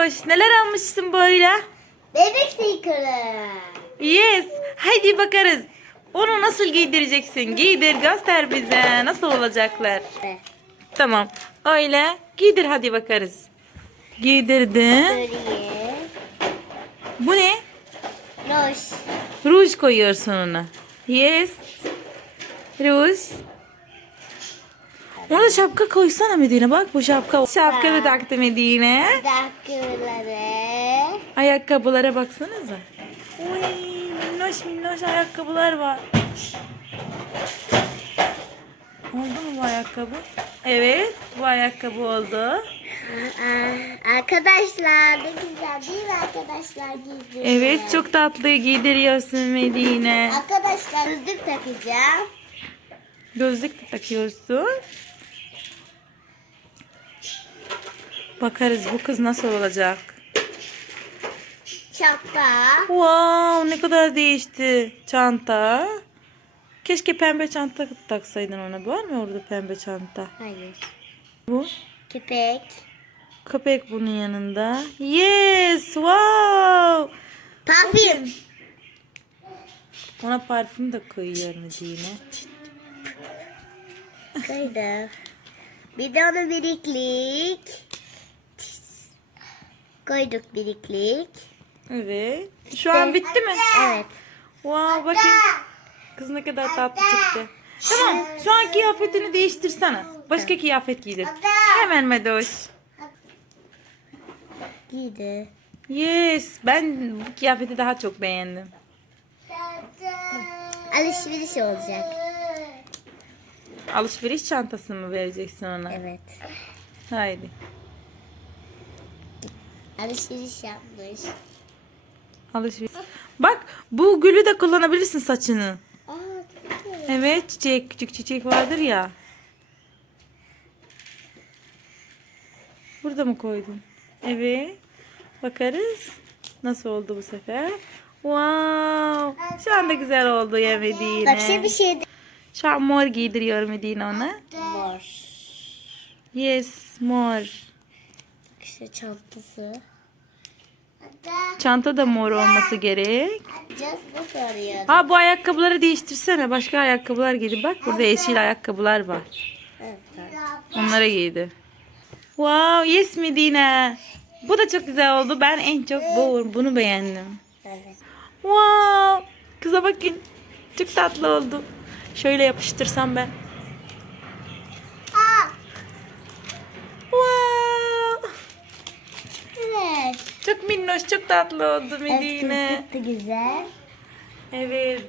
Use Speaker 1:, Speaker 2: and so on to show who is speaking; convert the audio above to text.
Speaker 1: Medoş. Neler almışsın böyle?
Speaker 2: Bebek sneaker'ı.
Speaker 1: Yes. Haydi bakarız. Onu nasıl giydireceksin? Giydir göster bize. Nasıl olacaklar?
Speaker 2: Evet.
Speaker 1: Tamam. Öyle. Giydir hadi bakarız. Giydirdin.
Speaker 2: Söyleyeyim.
Speaker 1: Bu ne?
Speaker 2: Roş.
Speaker 1: Ruj koyuyorsun ona. Yes. Ruj. Ona şapka koysana Medine. Bak bu şapka. Şapka da taktı Medine.
Speaker 2: Dakikaları.
Speaker 1: Ayakkabılara baksanıza. Uy, minnoş minnoş ayakkabılar var. Oldu mu bu ayakkabı? Evet, bu ayakkabı oldu.
Speaker 2: Aa, arkadaşlar ne güzel değil mi arkadaşlar giydim.
Speaker 1: Evet, çok tatlı giydiriyorsun Medine.
Speaker 2: Arkadaşlar gözlük takacağım.
Speaker 1: Gözlük de takıyorsun. Bakarız bu kız nasıl olacak.
Speaker 2: Şapka.
Speaker 1: Wow, ne kadar değişti. Çanta. Keşke pembe çanta taksaydın ona. Var mı orada pembe çanta?
Speaker 2: Hayır.
Speaker 1: Bu.
Speaker 2: Köpek.
Speaker 1: Köpek bunun yanında. Yes, wow.
Speaker 2: Parfüm.
Speaker 1: Ona parfüm de koyuyor Medine.
Speaker 2: Koydum. Bir de ona biriklik. Koyduk biriklik.
Speaker 1: Evet. Şu an bitti mi?
Speaker 2: Evet.
Speaker 1: Wow, bakın. Kız ne kadar tatlı çıktı. Tamam, şu an kıyafetini değiştirsene. Başka kıyafet giydir. Hemen Medoş.
Speaker 2: Giydi.
Speaker 1: Yes, ben bu kıyafeti daha çok beğendim.
Speaker 2: Alışveriş olacak.
Speaker 1: Alışveriş çantası mı vereceksin ona?
Speaker 2: Evet.
Speaker 1: Haydi.
Speaker 2: Alışveriş yapmış.
Speaker 1: Alışveriş. Bak, bu gülü de kullanabilirsin saçını.
Speaker 2: Aa.
Speaker 1: Evet, çiçek, küçük çiçek vardır ya. Burada mı koydun? Evet. Bakarız. Nasıl oldu bu sefer? Wow. Şu anda güzel oldu ya Medine.
Speaker 2: Bak şimdi bir şey
Speaker 1: Şu an mor giydiriyor Medine ona.
Speaker 2: Mor.
Speaker 1: Yes, mor.
Speaker 2: İşte çantası.
Speaker 1: Çanta da mor olması gerek. Ha bu ayakkabıları değiştirsene. Başka ayakkabılar giydi. Bak burada yeşil ayakkabılar var. Onlara giydi. Wow, yes Medine. Bu da çok güzel oldu. Ben en çok bu, bunu beğendim. Wow. Kıza bakın. Çok tatlı oldu. Şöyle yapıştırsam ben. Wow.
Speaker 2: Evet.
Speaker 1: Çok minnoş, çok tatlı oldu Medine.
Speaker 2: Evet, güzel.
Speaker 1: Evet.